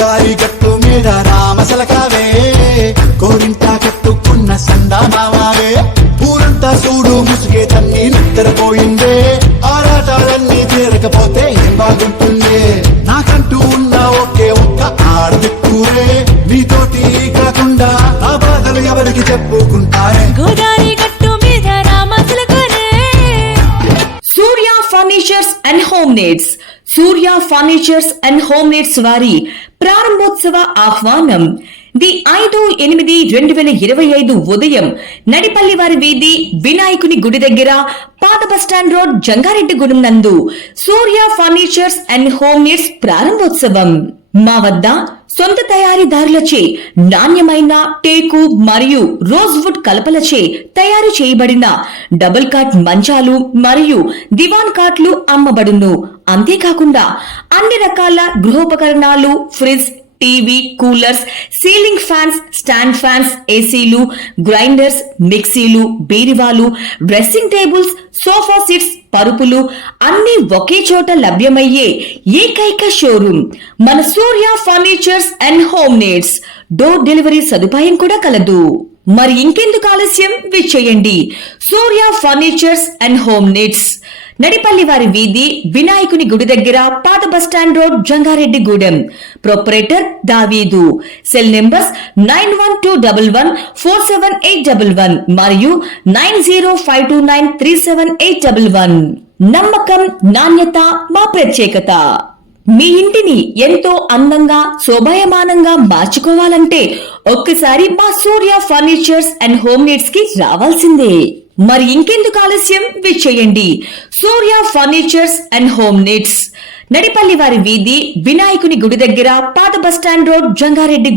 గోదారి గట్టు మీద రామశలకావే కోరింట కట్టుకున్న సందామావే ఊరంతా చూడు ముసుగే తన్ని నిద్రపోయిందే ఆరాటాలన్నీ తీరకపోతే ఏం బాగుంటుందే నాకంటూ ఉన్న ఒకే ఒక్క ఆడదిక్కురే నీతోటి కాకుండా ఆ బాధలు ఎవరికి చెప్పుకుంటారే గోదారి గట్టు మీద రామశలకావే. Surya furnitures and home needs. Surya furnitures and home needs వారి ప్రారంభోత్సవ ఆహ్వానం ది 5/8/2025 ఉదయం నడిపల్లి వారి వీధి వినాయకుని గుడి దగ్గర పాత బస్టాండ్ రోడ్ జంగారెడ్డిగూడెం నందు సూర్య ఫర్నిచర్స్ అండ్ హోమ్ నీడ్స్ ప్రారంభోత్సవం. మా వద్ద సొంత తయారీదారులచే నాణ్యమైన టేకు మరియు రోజ్ వుడ్ కలపలచే తయారు చేయబడిన డబుల్ కాట్ మంచాలు మరియు దివాన్ కాట్లు అమ్మబడును. అంతేకాకుండా అన్ని రకాల గృహోపకరణాలు, fridge, TV, coolers, ceiling fans, stand fans, ఏసీలు, గ్రైండర్స్, మిక్సీలు, బీరువాలు, డ్రెస్సింగ్ టేబుల్స్, సోఫా సెట్స్, పరుపులు అన్ని ఒకే చోట లభ్యమయ్యే ఏకైక షోరూమ్ మన Surya furnitures and home needs. Door delivery సదుపాయం కూడా కలదు. మరి ఇంకెందుకు ఆలస్యం, విచ్చేయండి. Surya furnitures and home needs, Nadipalli వారి వీధి వినాయకుని గుడి దగ్గర పాత bus stand road Jangareddygudem. Proprietor Daveedu. Cell numbers 9121147811 మరియు 9052937811. నమ్మకం, నాణ్యత మా ప్రత్యేకత. మీ ఇంటిని ఎంతో అందంగా శోభాయమానంగా మార్చుకోవాలంటే ఒక్కసారి మా Surya furnitures and home needs కి రావాల్సిందే. మరి ఇంకెందుకు ఆలస్యం, విచ్చేయండి. Surya furnitures and home needs, Nadipalli వారి వీధి వినాయకుని గుడి దగ్గర పాత బస్టాండ్ రోడ్ జంగారెడ్డి.